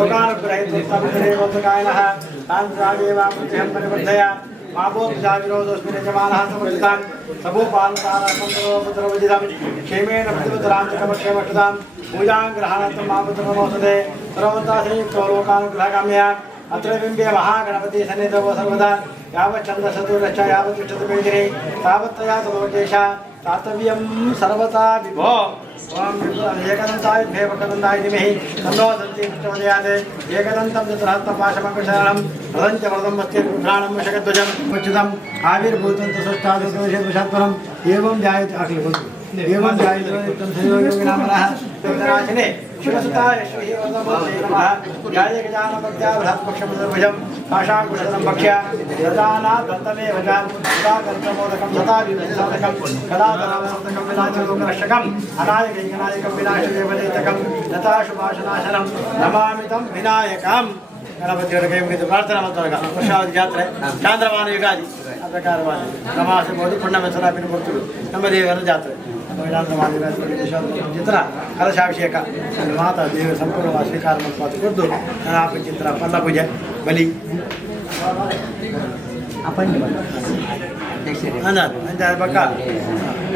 लोकानुग्रहीतोत्तमदेवोत्तकायनः तान्त्रादेवामृतिहं परिवर्धय मापोत्जाविरोधोऽस्मिन् यजमानः समर्जितान् सबोपालतारासन्तरोपद्रवजितं क्षेमेण प्रतिपदरान्तकमक्षेमक्षतां पूजां ग्रहाणार्थं मापुत्रमोसदे सर्वताश्रीयुक्तो लोकानुग्रहकाम्य अत्र बिम्बे महागणपति सन्निधौ सर्वदा यावच्छन्दसतुरश्च यावत्तिष्ठति मेदिनी तावत्तया तमोजेषा तातव्यं सर्वथा विभो ओम एकदन्ताय भैवकदन्ताय धीमहि तन्नो दन्ति प्रचोदयात् एकदन्तं चतुर्हस्तपाशमकुशलं प्रदञ्च वरदं वस्ति रुद्राणं शकध्वजं उच्चितम् आविर्भूतं तस्ष्टादशत्वरम् एवं जायते अखिलभूतं एवं जायते नित्यं सयोगिनामनः वेदनाशिने शिवसुताय श्रीवरदमूर्तये नमः जाय गजाननभक्त्याभ्रातपक्षमधुर्भुजं पाशाङ्कुशलं भक्ष्य ददाना दन्तमेव च सदा कल्पमोदकं सदा विभूतिसाधकं कदा धनावसन्तकं विनाशलोकरक्षकम् अनायकैकनायकं विनाशदेवदेतकं नताशुभाशनाशनं नमामि तं विनायकम् गणपतियोर्गयं प्रार्थना ಮಾಡ್ತಾರೆ ವರ್ಷಾವಧಿ ಜಾತ್ರೆ ಚಾಂದ್ರಮಾನ ಯುಗಾದಿ ಆ ಪ್ರಕಾರವಾಗಿ ನಮಾಸೆ ಬೋದು ಪುಣ್ಯಮೆಸರ ಬಿನ್ಬರ್ತರು ನಮ್ಮ ದೇವರ ಜಾತ್ರೆ ಚಾಂದ್ರಮಾನ ಯುಗಾದಿ ಚಿತ್ರ ಕಲಶಾಭಿಷೇಕ ಮಾತಾ ದೇವರ ಸಂಪೂರ್ಣವಾಗಿ ಸ್ವೀಕಾರ ಮಾಡಿಕೊಂಡು ಗಣಾಪ ಚಿತ್ರ ಪಲ್ಲ ಪೂಜೆ ಬಲಿ ಪಕ್ಕ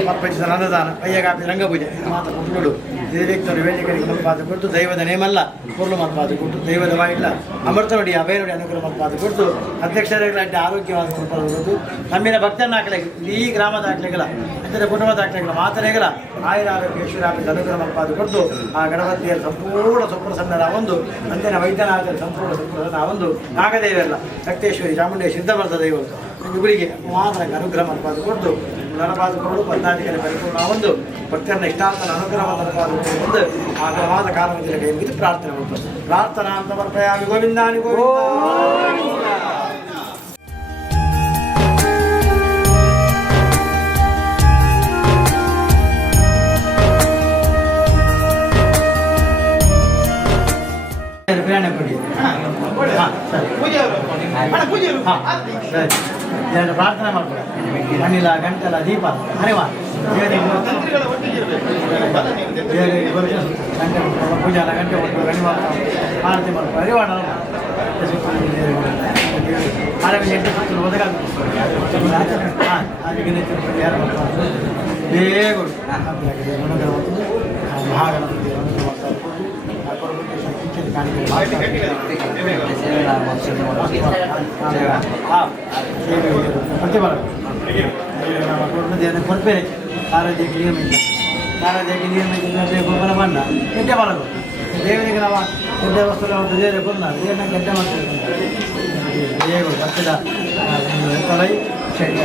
ಪಪ್ಪಚಿತ್ರ ಅನ್ನದಾನ ಅಯ್ಯಗಾಪಿ ರಂಗಪೂಜೆ ಮಾತ ಕೊಟ್ಟು ದೇವಿಕ್ತರು ವೇದಿಕರಿಗೆ ಮತಪಾದ ಕೊಟ್ಟು ದೈವದ ನೇಮಲ್ಲ ಪೂರ್ಣ ಮತಪಾದ ಕೊಟ್ಟು ದೈವದ ಬಾಯಿಲ್ಲ ಅಮೃತ ನೋಡಿ ಅಭಯ ನೋಡಿ ಅನುಕೂಲ ಮತಪಾದ ಕೊಟ್ಟು ಅಧ್ಯಕ್ಷರುಗಳಂటే ಆರೋಗ್ಯವಾದ ಕೊಟ್ಟು ನಮ್ಮಿನ ಭಕ್ತರನ್ನ ಹಾಕಲಿಕ್ಕೆ ಈ ಗ್ರಾಮದ ಹಾಕಲಿಕ್ಕಿಲ್ಲ ಅಂತರ ಕುಟುಂಬದ ಹಾಕಲಿಕ್ಕಿಲ್ಲ ಮಾತನೇಗಲ್ಲ ಆಯುರ ಆರೋಗ್ಯ ಈಶ್ವರಾಪಿ ಅನುಕೂಲ ಮತಪಾದ ಕೊಟ್ಟು ಆ ಗಣಪತಿಯ ಸಂಪೂರ್ಣ ಸುಪ್ರಸನ್ನರ ಒಂದು ಅಂದಿನ ವೈದ್ಯನಾಥ ಸಂಪೂರ್ಣ ಸುಪ್ರಸನ್ನ ಒಂದು ನಾಗದೇವರಲ್ಲ ಶಕ್ತೇಶ್ವರಿ ಚಾಮುಂಡೇಶ್ವರಿ ಸಿದ್ಧವರ್ತ ದೈವರು ಇವುಗಳಿಗೆ ಮಾತ್ರ ಅನುಗ್ರಹ ಮತಪಾದ ಕೊಟ್ಟು ನರಪಾದಕರು ಪದ್ನಾಧಿಕಾರಿ ಪರಿಪೂರ್ಣ ಒಂದು ಭಕ್ತರನ್ನ ಇಷ್ಟಾರ್ಥನ ಅನುಗ್ರಹ ಒಂದು ಆಗವಾದ ಕಾರಣದಲ್ಲಿ ಕೈಬಿದ್ದು ಪ್ರಾರ್ಥನೆ ಮಾಡ್ತಾರೆ ಪ್ರಾರ್ಥನಾ ಅಂತ ಬರ್ಪಯಾಮಿ ಗೋವಿಂದಾನಿ ಗೋವಿಂದ ಪ್ರಾರ್ಥನೆ ಮಾಡ್ತಾರೆ ಅನಿಲ ಗಂಟಲ ದೀಪ ಅರಿವ ಪೂಜಾಲ ಗಂಟೆ ಕೊಟ್ಟು ಗಣಿವ ಆರತಿ ಮಾಡ್ತಾರೆ ಅರಿವಾಣ ಆರವಿ ಎಂಟು ಸುತ್ತಲು ಹೋದಾಗ ಯಾರು ಬೇಗ ಮಹಾಗಣಪತಿ ಕೊಡ್ಬೇರೆ ಆರೋಗ್ಯಕ್ಕೆ ನಿಯಮಿತ ಆರೋಗ್ಯಕ್ಕೆ ನಿಯಮಿತ ಬಲ ಬಣ್ಣ ಗೆಡ್ಡೆ ಬರದು ದೇವರಿಗೆ ನಾವು ಗೆಡ್ಡೆ ವಸ್ತು ದೇವರಿಗೆ ಬಂದ ದೇವರನ್ನ ಗೆಡ್ಡೆ ಮಾಡ್ತಾರೆ ದೇವರು ಭಕ್ತದ ತಲೈ ಶರೀರ